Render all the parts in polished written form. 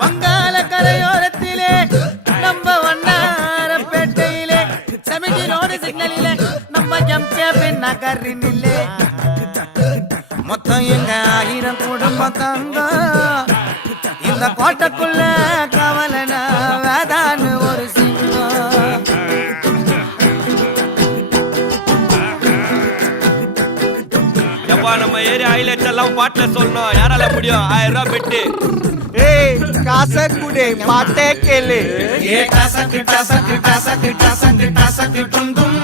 வங்காள கரையோரத்திலே நம்ம வண்ணாரப்பேட்டையிலே 70 ரோடு சிக்னலிலே நம்ம ஜம்கேபின் நகரினிலே மொத்தம் எங்க 1000 குடும்பம் தங்க இந்த கோட்டைக்குள்ள கவலனா வேதான்னு ஒரு சிங்கம். நம்ம ஏரியா ஹைலைட்ஸ் எல்லாம் பாட்டுல சொல்லணும். யாரால முடியும்? 1000 ரூபாய் பெட்டு. ஏய் காசை குடே பாட்டே கேளு. ஏ டசக் டசக் டசக் டசக் டசக் டும் டும்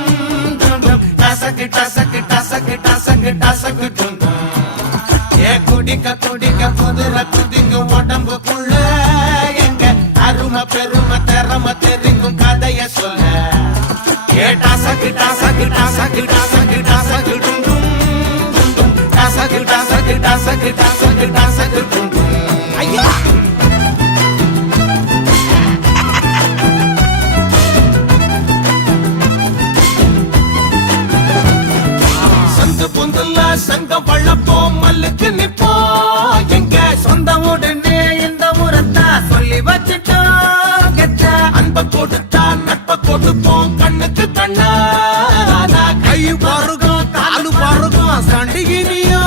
டும் டும் டசக் டசக் டசக் டசக் டசக் டும் டும். ஏ குடிக்க குடிக்க குதிர குதிங்க உடம்புக்குள்ள எங்க அருமை பெருமை திறமை தெரிக்கும் கதைய சொல்ல. ஏ டசக் டசக் டசக் டசக் டசக் டும் டும் டும் டும் டசக் டசக் டசக் டசக் டசக் டும் டும். ஐயா பொந்துல சங்க வளப்போம் மல்லுக்கு நிப்போம் எங்க சொந்த உடனே இந்த முறத்தா சொல்லி வச்சுட்டோம் கெட்ட அன்ப கொடுத்தா நட்ப கொடுப்போம் கண்ணுக்கு கண்ணா கை பாருகும் காலு பாருகும் சண்டிகினியோ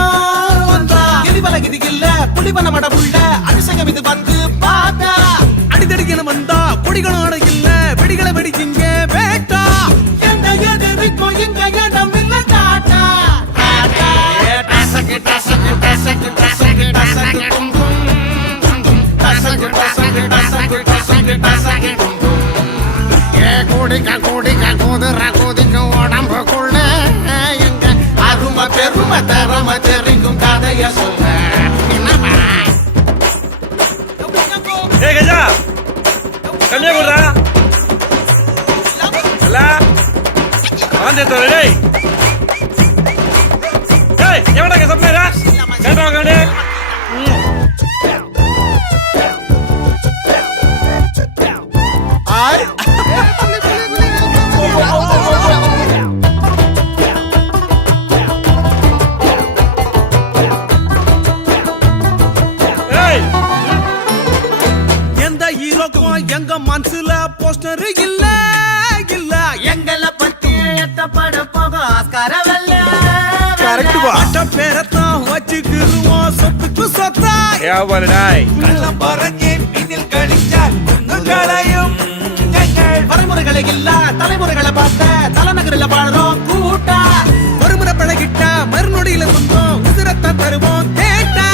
வந்தா எரிவல கிதிகில்ல புலிவன மடபுள்ள அபிஷேகம் இது வந்து பாத்தா அடிதடிக்கணும் வந்தா கொடிகளோட இல்ல வெடிகளை வெடிச்சிங்க வேட்டா எந்த எதிர்க்கோ இங்க இடம் இல்ல டாட்டா. குடிக்க குடிக்க குதிர குதிக்க உடம்புக்குள்ள எங்க அருமை பெருமை திறமை தெரிக்கும் கதைய சொல்ல. ஏய் கஜா கன்னியா குடுறா அல்ல வந்து தோரே டேய் டேய் எவடா கே சப்ளைரா கேட்டா கண்டே ஆய் எந்த ஹீரோக்கும் எங்க மனசுல போஸ்டர் இல்ல இல்ல எங்களை பத்தி எத்தப்பட போக ஆஸ்கார வெல்ல. கரெக்ட் பா. அட்ட பேரத்தான் வச்சுக்குவோம் சொத்துக்கு சொத்தா. ஏவல டேய் கள்ளம் பறக்கி பின்னில் கழிச்சால் குங்குகளையும் எங்கள் வரைமுறைகளை இல்ல தலைமுறைகளை பார்த்த தலைநகரில் பாடுறோம் கூட்டா. ஒருமுறை பழகிட்ட மறுநொடியில சொந்தம் உதிரத்தை தருவோம் கேட்டா.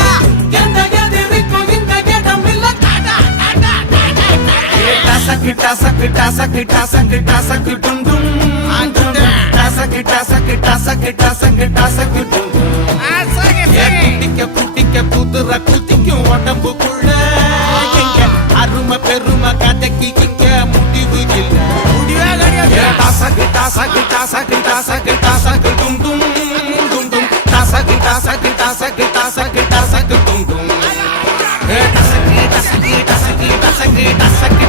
எந்த எதிர்க்கும் இங்க இடம் இல்ல டாடா டாடா டாடா. டசக் டசக் டசக் டசக் டசக் டும் டும் டும் டசக் டசக் டசக் டசக் டசக் டும் டும். குட்டிக்க குட்டிக்க குதிர குதிக்கும் உடம்புக்குள்ள எங்க அருமை பெருமை கதைக்கு இங்க முடிவு இல்ல. டசக் டசக் டசக் டசக் டசக் டும் டும் டும் டும் டசக் டசக் டசக் டசக் டசக் டும் டும். டசக் டசக் டசக் டசக் டசக்